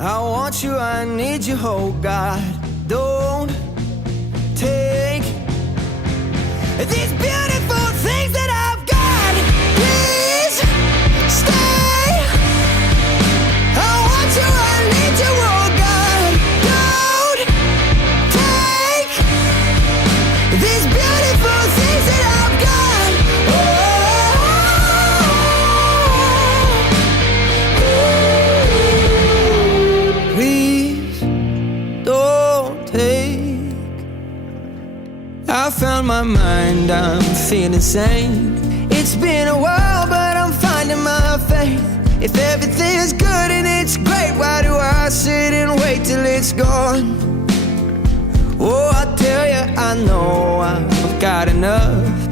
I want you, I need you, oh God. Don't take these beautiful things that I've got. Please stay. I want you, I need you, oh God. Don't take these beautiful things that I've got. Please don't take. I found my mind, I'm feeling sane. It's been a while, but I'm finding my faith. If everything's good and it's great, why do I sit and wait till it's gone? Oh, I tell you, I know I've got enough.